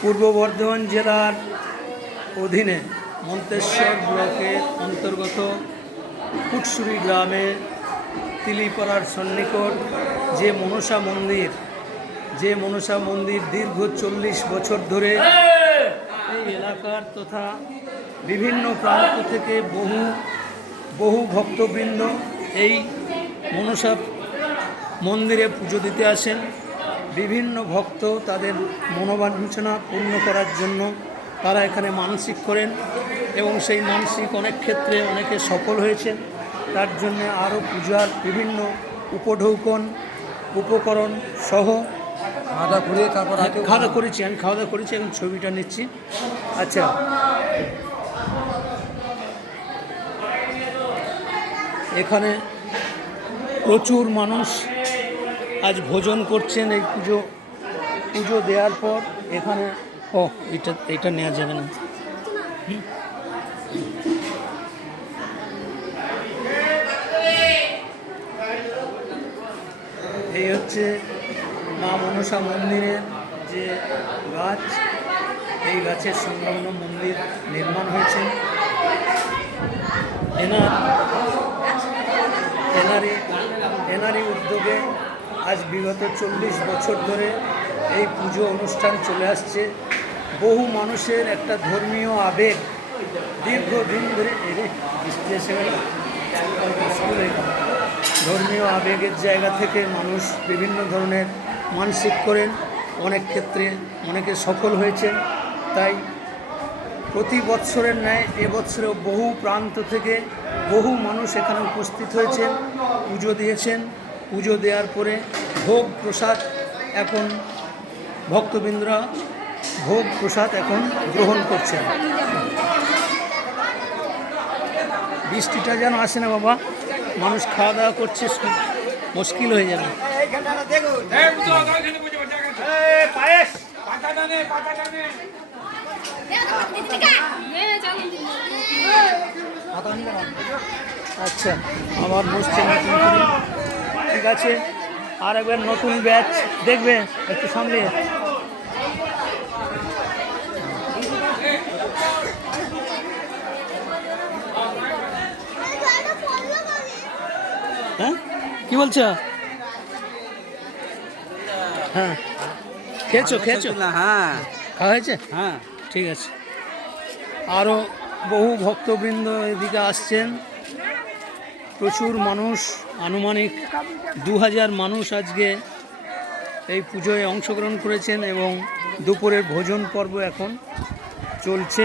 পূর্ব বর্ধমান জেলার অধীনে মন্তেশ্বর ব্লকের অন্তর্গত কুটসুরি গ্রামে তিলিপাড়ার সন্নিকট যে মনসা মন্দির দীর্ঘ 40 বছর ধরে এই এলাকার তথা বিভিন্ন প্রান্ত থেকে বহু ভক্তবৃন্দ এই মনসা মন্দিরে পুজো দিতে আসেন। বিভিন্ন ভক্ত তাদের মনোবাঞ্ছনা পূর্ণ করার জন্য তারা এখানে মানসিক করেন এবং সেই মানসিক অনেক ক্ষেত্রে অনেকে সফল হয়েছেন। তার জন্য আরও পূজার বিভিন্ন উপকরণ সহ খাওয়া দাওয়া করেছি, আমি খাওয়া দাওয়া করেছি, এখন ছবিটা নিচ্ছি। আচ্ছা, এখানে প্রচুর মানুষ আজ ভোজন করছেন। এই পুজো দেওয়ার পর এখানে এটা নেওয়া যাবে না। এই হচ্ছে মা মনসা মন্দিরের যে গাছ, এই গাছের সংলগ্ন মন্দির নির্মাণ হয়েছে। এনারই উদ্যোগে আজ বিগত 40 বছর ধরে এই পুজো অনুষ্ঠান চলে আসছে। বহু মানুষের একটা ধর্মীয় আবেগ দীর্ঘদিন ধরে ধর্মীয় আবেগের জায়গা থেকে মানুষ বিভিন্ন ধরনের মানসিক করেন, অনেক ক্ষেত্রে অনেকে সফল হয়েছেন। তাই প্রতি বৎসরের ন্যায় এবছরেও বহু প্রান্ত থেকে বহু মানুষ এখানে উপস্থিত হয়েছেন, পুজো দিয়েছেন। পুজো দেওয়ার পরে ভোগ প্রসাদ এখন ভক্তবৃন্দরা এখন গ্রহণ করছেন। বৃষ্টিটা যেন আসে না বাবা, মানুষ খাওয়া দাওয়া করছে, মুশকিল হয়ে যাবে। আচ্ছা, আবার বসছে নতুন করে, ঠিক আছে। আর একবার নতুন ব্যাচ দেখবে, একটু সামনে। হ্যাঁ, কি বলছো? হ্যাঁ, খেয়েছো? হ্যাঁ, খাওয়া হয়েছে। হ্যাঁ, ঠিক আছে। আরও বহু ভক্তবৃন্দ এদিকে আসছেন, প্রচুর মানুষ, আনুমানিক 2000 মানুষ আজকে এই পুজোয় অংশগ্রহণ করেছেন এবং দুপুরের ভোজন পর্ব এখন চলছে।